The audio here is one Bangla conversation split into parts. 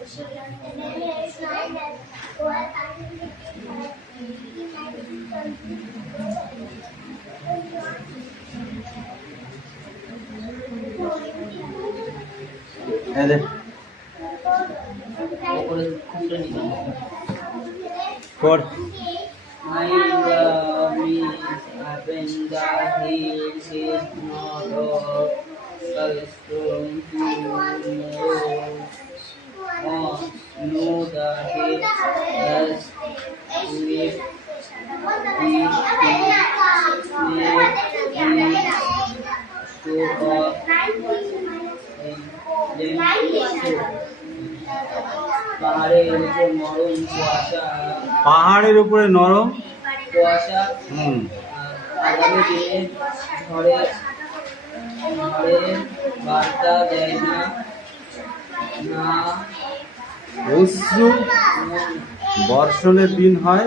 Por My love is up in the hills, is not a stone to know the hills as we পাহাড়ের উপরে নরম কুয়াশা আগামী দিনে ঝড়ের বার্তা দেয় না অশ্রু বর্ষণের দিন হয়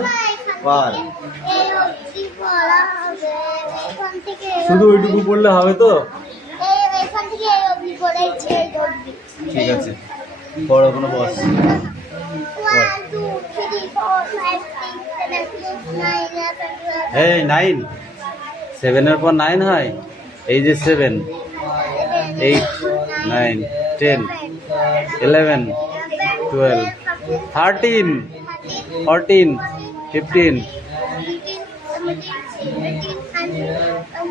পার। শুধু ওইটুকু পড়লে হবে তো? ঠিক আছে, বড় কোনো বস। এই 9 7-এর পর 9 হয়, এই যে 7 8 9 10 11 12 13 14 15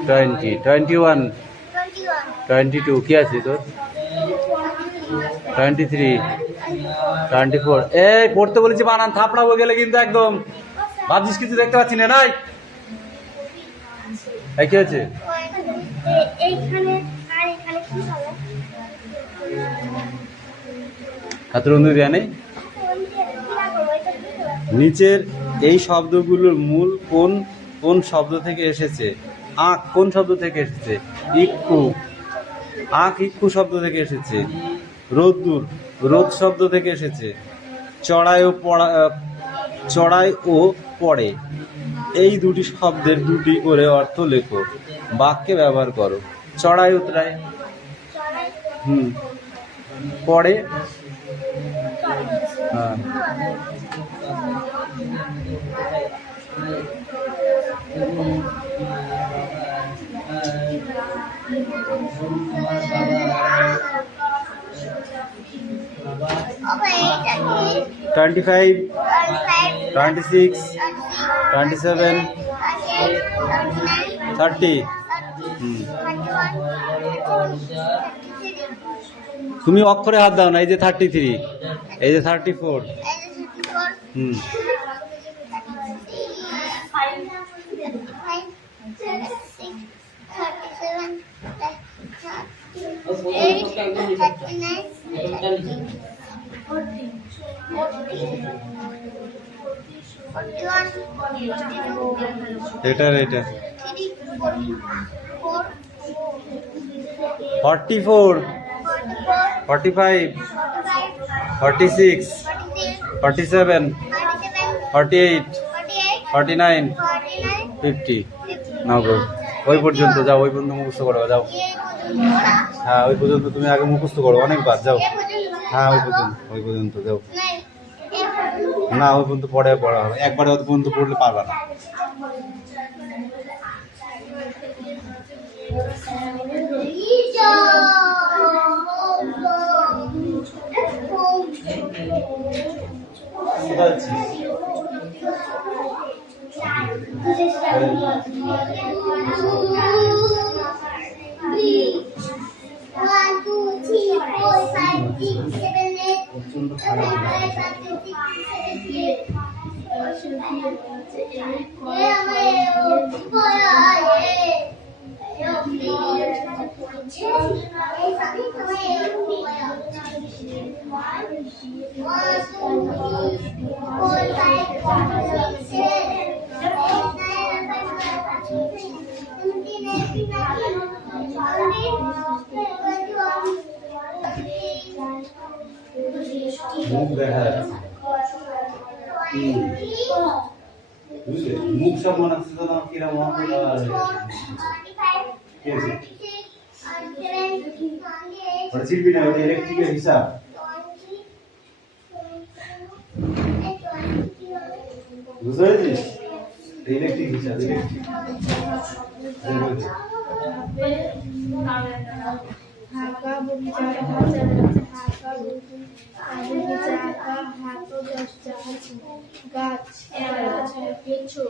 20 21 22 কি আছে তোর 23 24। এই পড়তে বলেছি, বানান থাপড়াবো গেলে কিন্তু একদম। ভাবছিস কিছু দেখতে পাচ্ছি না? নাই কি আছে? হাতের অন্ধ দেয়া নেই। নিচের এই শব্দগুলোর মূল কোন কোন শব্দ থেকে এসেছে? আঁক কোন শব্দ থেকে এসেছে? ইক্কু, আঁক ইক্কু শব্দ থেকে এসেছে। রোদ্দুর, রোদ শব্দ থেকে এসেছে। চড়াই ও পড়ে, এই দুটি শব্দের দুটি করে অর্থ লেখো, বাক্যে ব্যবহার করো। চড়াই উতরায়, পড়ে, হ্যাঁ। 25 26 27 30। তুমি অক্ষরে হাত দাও না, এই যে 33, এই যে 34। এটা 44 45 46 47 48 49 50। নাও গো, ওই পর্যন্ত যাও, ওই পর্যন্ত মুখস্থ করো, যাও। হ্যাঁ, ওই পর্যন্ত তুমি আগে মুখস্থ করো, অনেকবার যাও। হ্যাঁ, ওই পর্যন্ত যাও। না, ওই পর্যন্ত পড়া হবে, একবারে ওই পর্যন্ত পড়লে পারবা না। মুখ দেখা যাচ্ছে, বুঝলে? মুখ সব মনে হচ্ছে তো কিরম শিল্পী না, ইলেকট্রিকের হিসাব। বুঝতে পেরেছিস? ইলেকট্রিক হিসাব ইলেকট্রিক হাঁকা বগিচা হাঁকা হাঁকা বগিচা আঁকা হাঁকা দশটা গাছ কেঁচো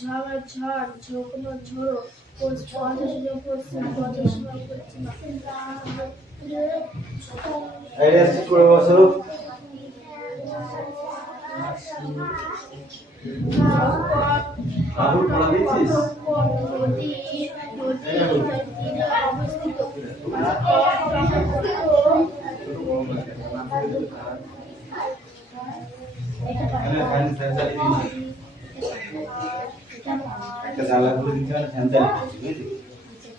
ঝড় ঝড় ঝোঁকনো ঝোড়ো করে বসো আগুন পড়া দিয়েছিস একটা জানলা খুলে দিতে হবে ফ্যান চালিয়ে বুঝলি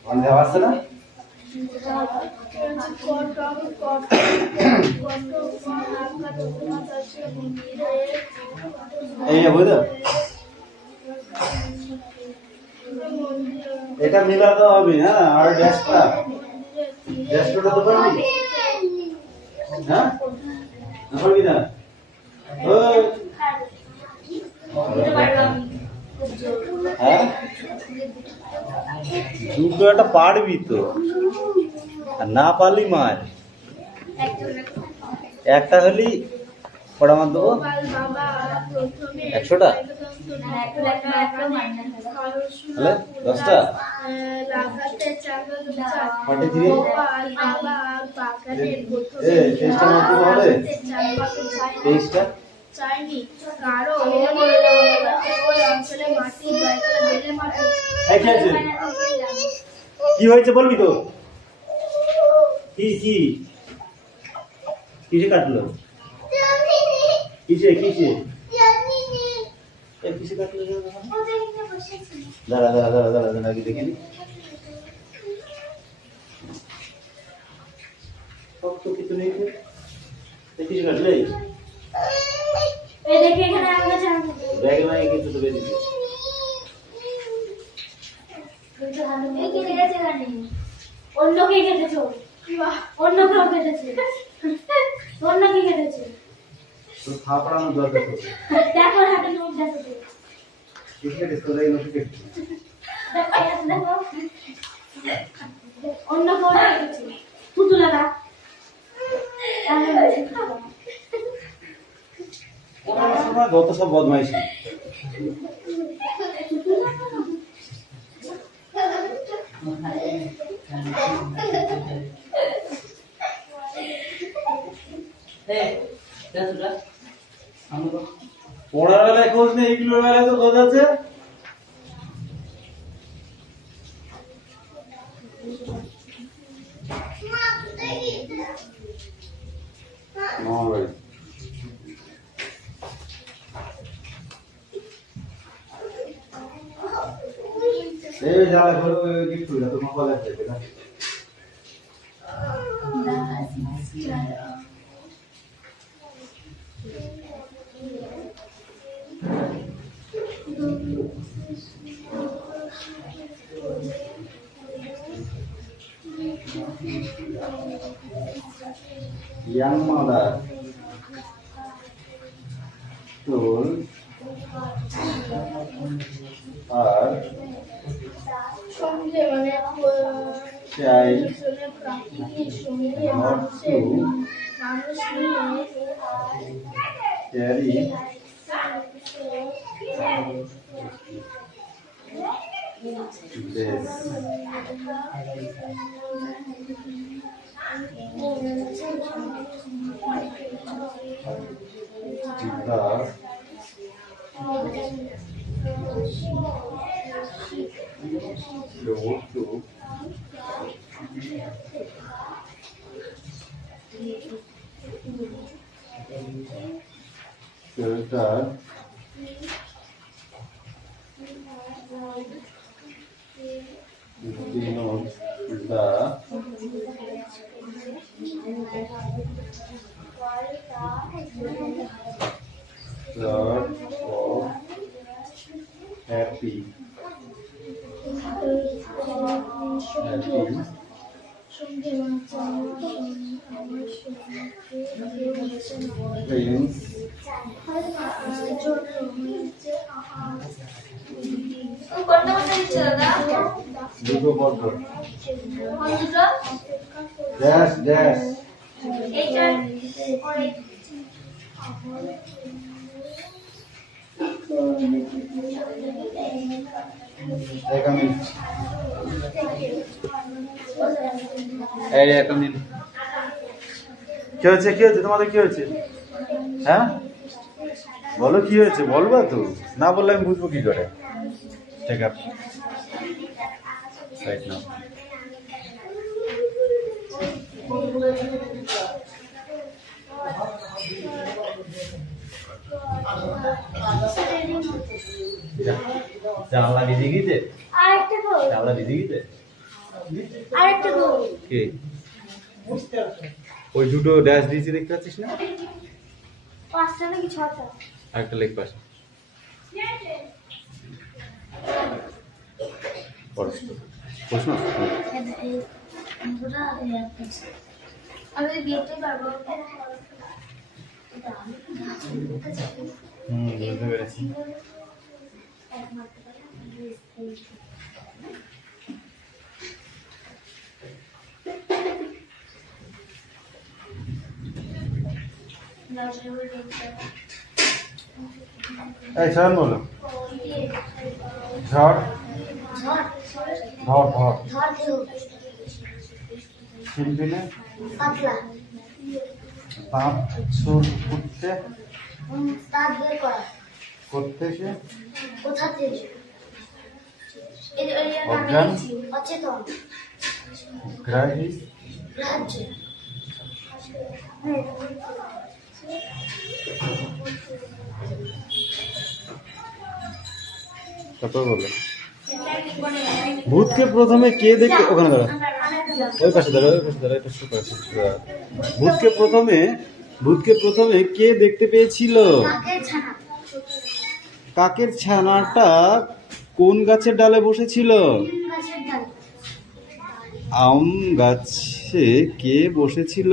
ফ্যান দেওয়া আছে না এই বুঝলো এটা মিলাতে হবে না আর ড্যাশটা তো পারবি হ্যাঁ পারবি না ওই হ্যাঁ দুটো একটা পারবি তো আর না পারলি মার একটা হলি কটা মার দেবো 100টা হলে 10টা 43 তেইশটা মারতে হবে 23টা চাইনি কারো ওই অঞ্চলে মাটি বেলে মাটি কি হয়েছে বলবি তো কি কি কিসে কাটলো কিসে কিসে কিসে কাটলো দাঁড়া দাঁড়া দাঁড়া দাঁড়া দাঁড়া দেখে নি তো কিছু নেই কিসে কাটলে ব্যাগ নাই কিছু তো বেরিয়ে অন্য কে কেটেছো অন্য কেউ কেটেছে অন্য কি কেটেছে তো থাপড়ানো দরকার তো দেখো হাতে নোট দেখো কিসে কেটে তোলাই নোট কেটে দেখো অন্য কেউ কেটেছে তুতু লাগা ওরা সময় যত সব বদমাইশি পড়ার বেলায় খোঁজ নেই এগুলোর বেলায় তো খোঁজ আছে এই যারা ঘরে গিফট হইলো তোমার কলেজ থেকে না Young mother told her সঙ্গে মানে child প্রাকৃতিক সঙ্গে not to মানুষ নিয়ে carry this because you want to filter denote the word of happy সঙ্গে আমার সঙ্গে আমার সঙ্গে কেউ বসে না প্রিন্স দুটো পরপর ড্যাশ ড্যাশ এক মিনিট এই এক মিনিট কি হয়েছে তোমাদের কি হয়েছে হ্যাঁ বলো কি হয়েছে বলবা তো না বললে আমি বুঝবো কি করে ঠিক আছে রাইট নাও জানলা ভিজে গিয়েছে জানলা ভিজে গিয়েছে কে ওই দুটো ড্যাশ দিয়েছি দেখতে পাচ্ছিস না পাঁচটা নাকি ছটা আরেকটা লেখ পাশে প্রশ্ন আমি দেখতে পারবো বুঝতে পেরেছি এই শোন বলো ঝড় ধর ধর খিলখিলে দাঁত সুর ফুটতে করতে সে অজ্ঞান গ্রাহী তারপর বলো ভূতকে প্রথমে কে দেখতে ওখানে দাঁড়া ওই পাশে দাঁড়া এটা সুপার ভূতকে প্রথমে কে দেখতে পেয়েছিল কাকের ছানাটা কোন গাছের ডালে বসেছিল আম গাছে কে বসেছিল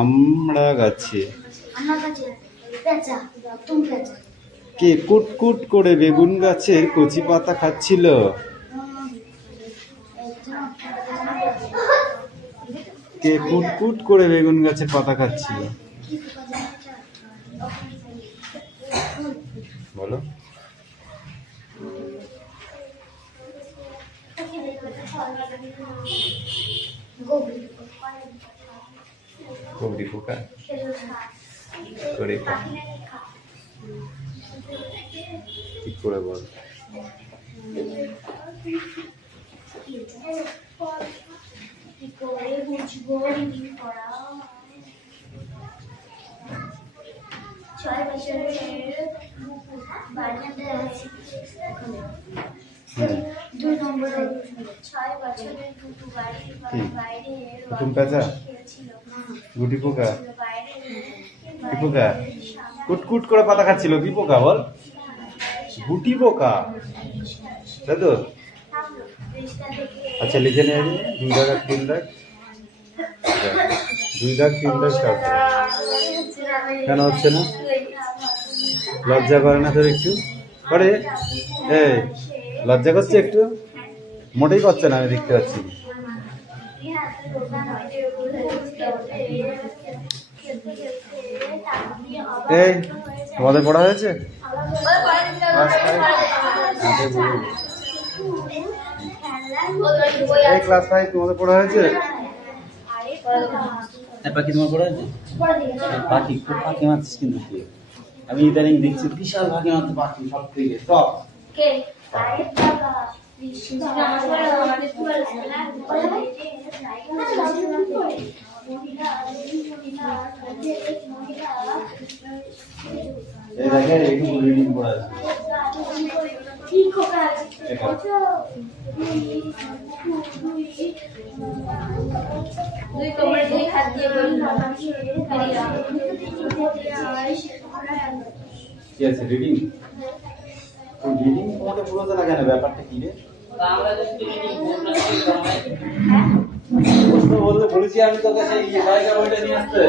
আমড়া গাছে কে কুটকুট করে বেগুন গাছের কচি পাতা খাচ্ছিল কে কুটকুট করে বেগুন গাছের পাতা খাচ্ছিল বলো কবরি পোকা করে ঠিক করে বল ছয় বছরের দুই নম্বর 6 বছরের দুটো বাড়ির বাইরে তুমি পেঁচা গুটি পোকা কি পোকা কুটকুট করে পাতা খাচ্ছিল কি পোকা বল গুটি পোকা তাই তো আচ্ছা লিখে নিয়ে 2 দাগ আর 3 দাগ 2 দাগ 3 দাগ কাটো কেন হচ্ছে না লজ্জা করে না তোর একটু করে এই লজ্জা করছে একটু মোটেই করছে না আমি দেখতে পাচ্ছি এই তোমাদের পড়া হয়েছে এই ক্লাস 5 তোমাদের পড়া হয়েছে পাখি তোমার পড়া হয়েছে পাখি খুব পাখি মারছিস কিন্তু আমি ইদানিং দেখছি বিশাল ভাগে মারতে পাখি সব থেকে টপ এই দেখে একটু রিডিং পড়া আছে কি আছে রিডিং রিডিং তোমাকে পুরো জানা কেন ব্যাপারটা কি রে আমরা যদি রিডিং বলতে প্রশ্ন বলতে বলেছি আমি তোকে সেই জায়গা বইটা নিয়ে আসতে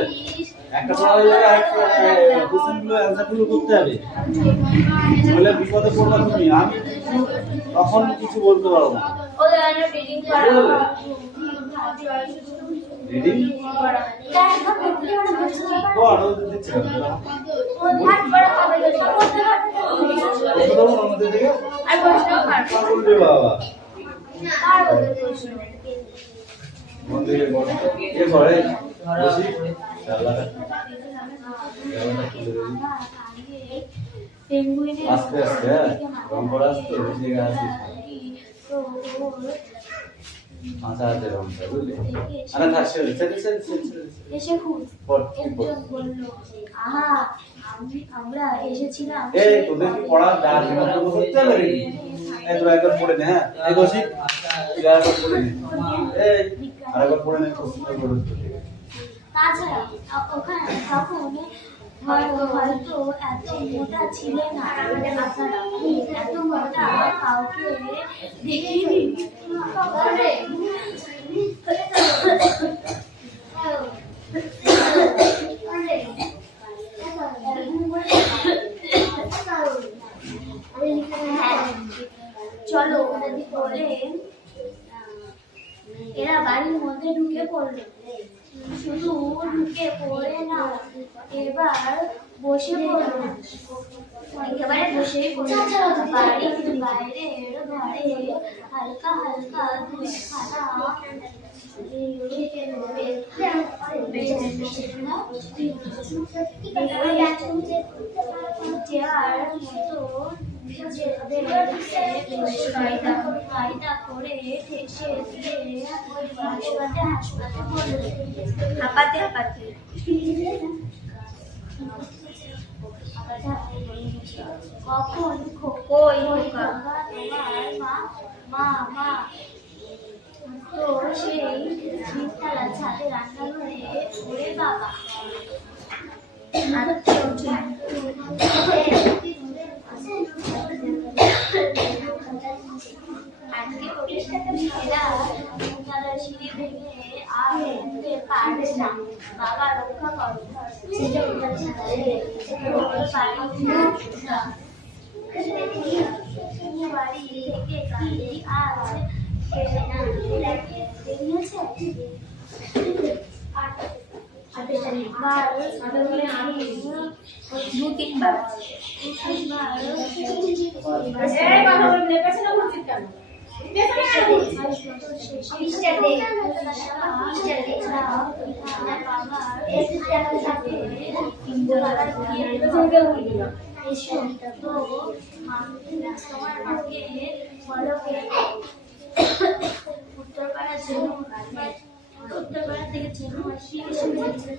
একটা পড়া হয়ে যাবে, আরেকটা কোশ্চেনগুলো অ্যান্সারগুলো করতে হবে। বলে বিপদে পড়বা তুমি, আমি তখন কিছু বলতে পারবো না। রিডিং পড়, ও দিচ্ছে না। আমাদের দিকে বলবে বাবা মন্দিরে পড় কে পড়ে বসি আল্লাহ আস্তে আস্তে রং করা আসতে বেশি গাছে মাথা হাতে রংটা বুঝলি আরে থাক ছেড়ে ছেড়ে ছেড়ে ছেড়ে এসে খুব পড় একজন বললো আহা আমরা এসেছিলাম এই তোদের কি পড়া দাঁড় মতো করতে হবে রে এই তোরা একবার পড়ে নে হ্যাঁ এই বসি তুই আরেকবার পড়ে নে এই আরেকবার পড়ে নে প্রশ্ন করো তাছাড়া ওখানে তখন হয়তো এত মোটা ছিলেন না আপনারা এত মোটা কাউকে দেখিনি চলো বলে এরা বাড়ির মধ্যে ঢুকে পড়লো শুধু ঢুকে পড়ে না এবার বসে পড়লো একেবারে বসেই পড়লো বাড়ির বাইরের ঘরে হালকা হালকা দুধখানা চেয়ার মতো কায়দা করে ঠেসে দিয়ে হাঁপাতে হাঁপাতে কখন কই তোমার মা মা তো সেই নিচতলা ছাদে রান্নাঘরে ওরে বাবা আজকে এরা তিনতলার সিঁড়ি ভেঙে আর উঠতে পারে না বাবা রক্ষা করো বাড়ি থেকে গাড়ি আজ দু তিনবার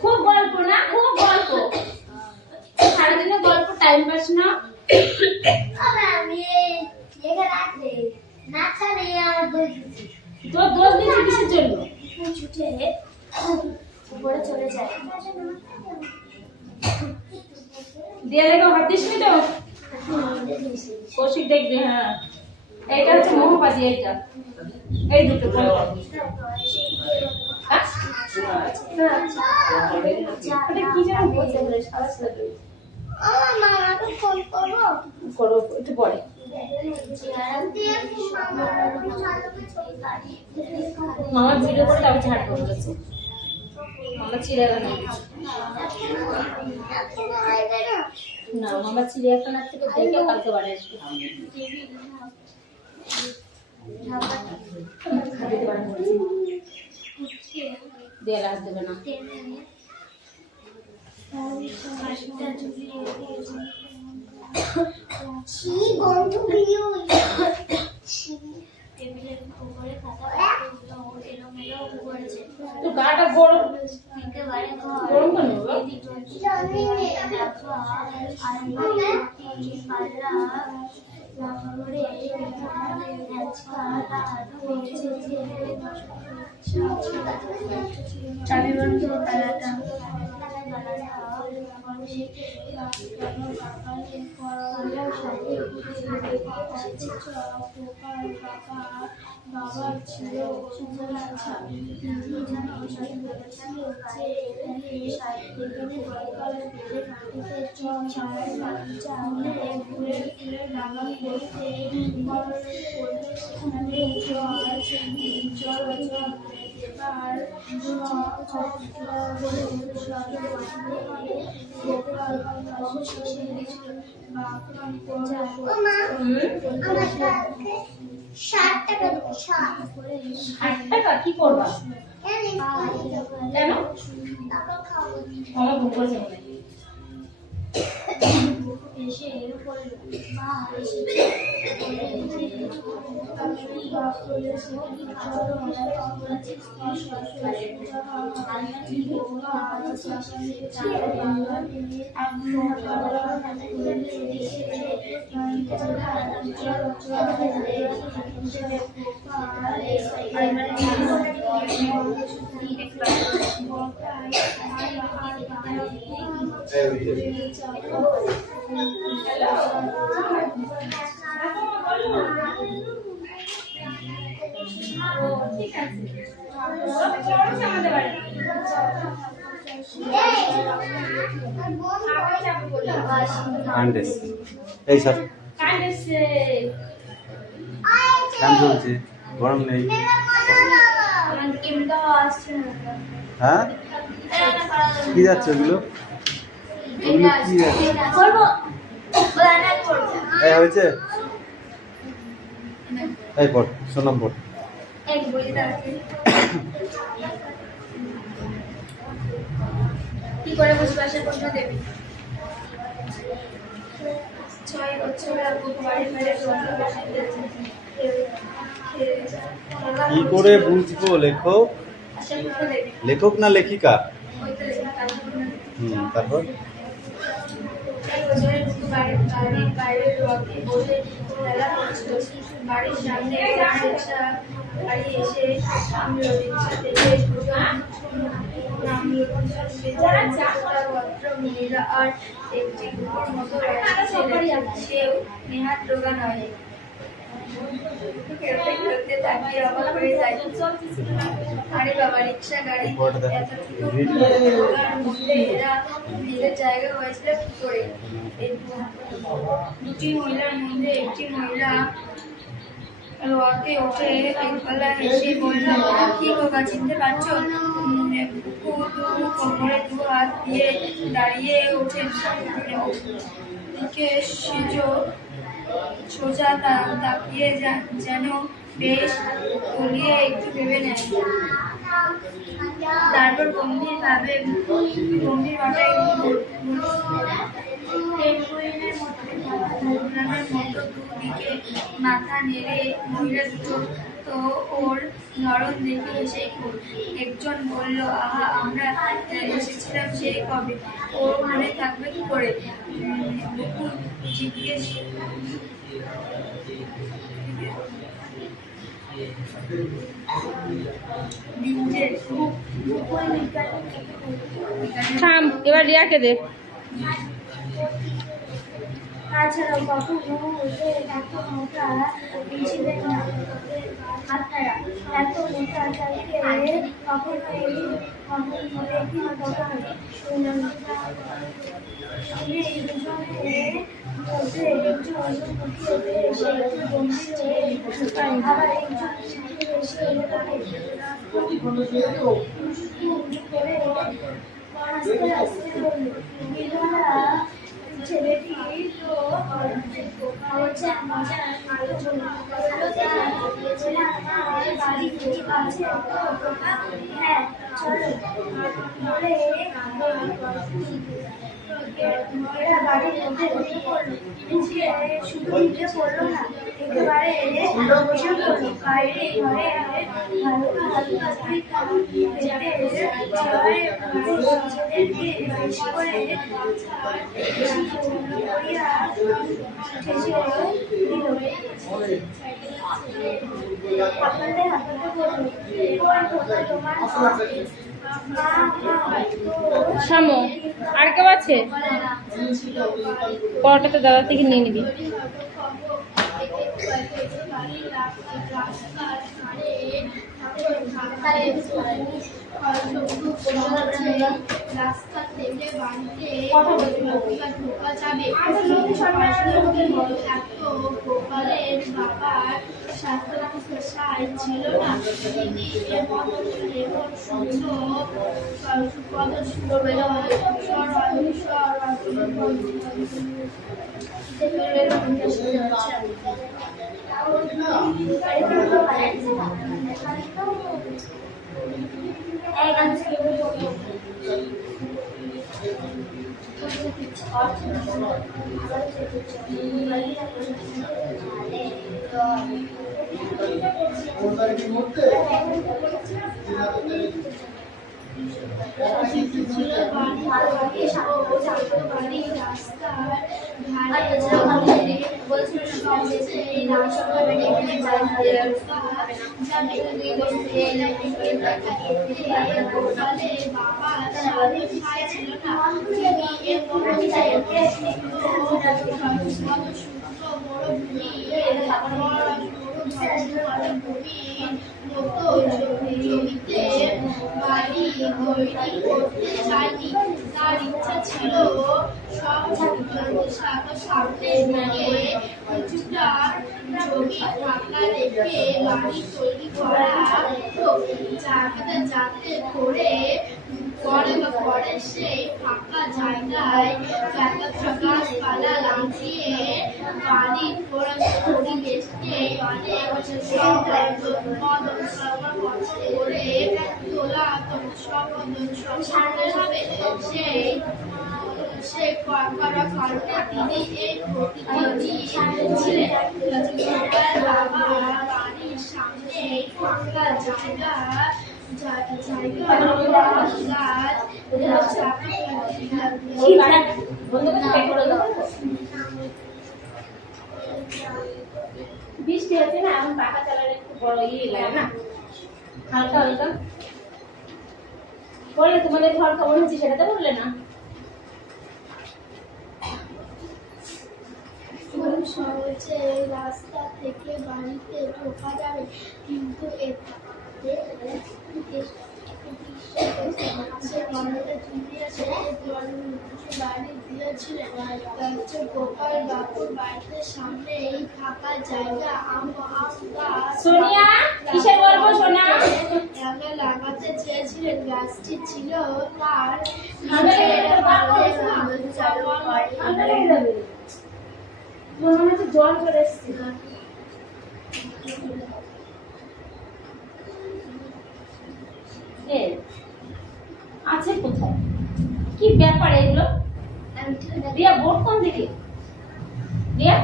খুব গল্প না, খুব গল্প সারাদিনে গল্প টাইম পাস না। তোর দোষ দিন কিসের জন্য? ছুটে উপরে চলে যায় দেয়ালে কেউ হাত দিসনি তো? কৌশিক দেখবে। হ্যাঁ এইটা হচ্ছে মোহপাজি, এইটা এই দুটো কি যেন বলছে করো একটু পরে। মামা ভিডিও করে তারপর ঝাড় করে গেছে। মামা চিড়িয়াখানা না, মামা চিড়িয়াখানা থেকে দেখে কালকে বাড়ি আসবে। দেয়ালে হাত দেবে না। তো গাটা গরম গরম চাবি বন্ধ তালাটা বাবা ছিল আচ্ছা যেন সাথে বলেছি যে এখানে সকালে বেড়ে মাটিতে চালে ঘুরে ফিরে বাগান করতে জল এবার টাকা কি করবা? কেন? আমার ভুল করেছে মনে হয়। এসে বলল মা এসেছে ঠিক আছে। আমাদের বাড়ি। কান্ডেস এই স্যার কাইন্ডনেসে ফ্যান চলছে, গরম নেই। হ্যাঁ কি যাচ্ছে ওগুলো? ওগুলো কি যাচ্ছে? এই হয়েছে, এই পড় সোনাম পড়। কি করে বসবাসের প্রশ্ন দেবে? 6 বছর আগে বাড়ি মেরে কি করে বুঝবো লেখক? লেখক না লেখিকা? তারপর বাড়ির সামনে গাড়ি এসে মহিলা আর একটি কুকুর মতো সেও নেহাত রোগা নয়। খেলতে খেলতে তাকিয়ে অবাক হয়ে যায়। আরে বাবা, রিক্সা গাড়ি এতটুকু রোগার মধ্যে এরা নিজের জায়গা হয়েছিল কি করে? দুটি মহিলার মধ্যে একটি মহিলা রোয়াকে ওঠে একবেলা এসে বলল, কি বাবা চিনতে পারছো? কোমরে 2 হাত দিয়ে দাঁড়িয়ে ওঠে দিকে সোজা তাকিয়ে যেন বেশ তলিয়ে একটু ভেবে নেয়। তারপর গম্ভীর ভাবে দুদিকে মাথা নেড়ে মহিলা দুটো তো ওর নরম দেখে হেসে একজন বলল, আহা, আমরা এসেছিলাম সেই কবে, ও মনে থাকবে কি করে? জিজ্ঞেস থাম, এবার রিয়াকে দে। তাছাড়াও কখনো ওদের এত মোটা ছিলেন না হাতটা, এত মোটা তাকে কখনো দেখি না কখনো শুনে এই দুজনের মধ্যে একজন মুখে এসে একটু গম্ভীর হয়ে আবার একজন মুখে এসে করে হাসতে হাসতে বলল, ছেলেটি তো মজার আলোচনা বাড়ি আছে। হ্যাঁ চলো বলে এরা বাড়ির মধ্যে উঠে পড়লো। শুধু উঠে পড়লো না, একেবারে বসে পড়ল। বাইরে ঘরে হালকা হালকা হালকা যেতে জয় ছেলেকে বেশি করে করিয়া ঠেসে দিল। হাঁপাতে হাঁপাতে বলল, এবার কোথায় তোমার সামো আর কেউ আছে? পরোটাতে দাদা থেকে নিয়ে নিবি। রাস্তা থেকে বাড়িতে ঢোকা যাবে। এত গোপালের বাবার সাই ছিল না। তিনি এমন তার ইচ্ছা ছিল সব সামনে কিছুটা জমি ফাঁকা রেখে বাড়ি তৈরি করা, জায়গাটা যাতে করে পরে সেই ফাঁকা জায়গায় গাছপালা লাগিয়ে বাড়ির পরিবেশকে অনেক করে তোলা হবে। সেই করা কারণে তিনি এই প্রতিনিধি ছিলেন। বাবা বাড়ির সামনে ফাঁকা জায়গা বৃষ্টি হচ্ছে না, এখন পাখা চালালে একটু বড় লাগে না, হালকা হালকা বললে। তোমাদের ঘর খবর হচ্ছে সেটা তো বললে না। সহজে রাস্তা থেকে বাড়িতে ঢোকা যাবে, কিন্তু গোপাল বাবুর বাড়িতে সামনে এই ফাঁকা জায়গা সোনিয়া কিসের গল্প শোনা? লাগাতে চেয়েছিলেন। গাছটি ছিল তার জল চলে এসছে। আছে কোথায়? কি ব্যাপার এগুলো? রিয়া বোর্ড কোন দিকে? রিয়া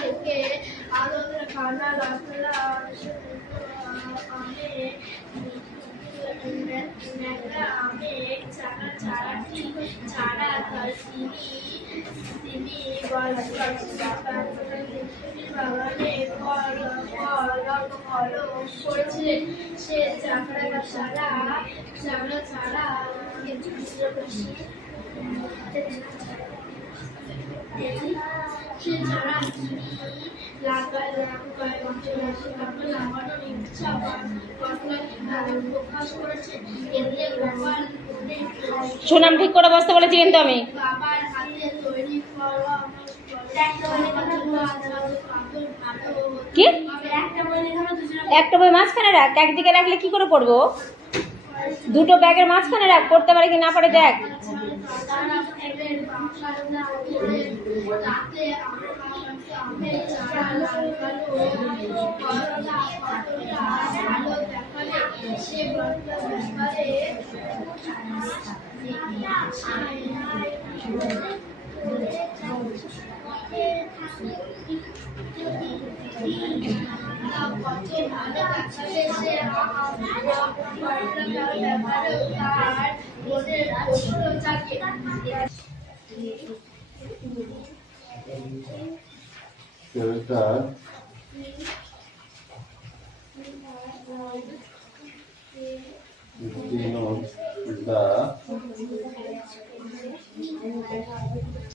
থেকে আনন্দের খানা রাখলা চারাটি ছাড়া তিনি বাগানে করেছিলেন। সে চাকরা ছাড়া সোনাম ঠিক করে বসতে বলেছি কিন্তু আমি। বাবার হাতে তৈরি কি একটা বই মাঝখানে রাখ, একদিকে রাখলে কি করে পড়বো? দুটো ব্যাগের মাঝখানে রাখ, পড়তে পারে কি না পারে দেখ। তাতে ছেলেটার the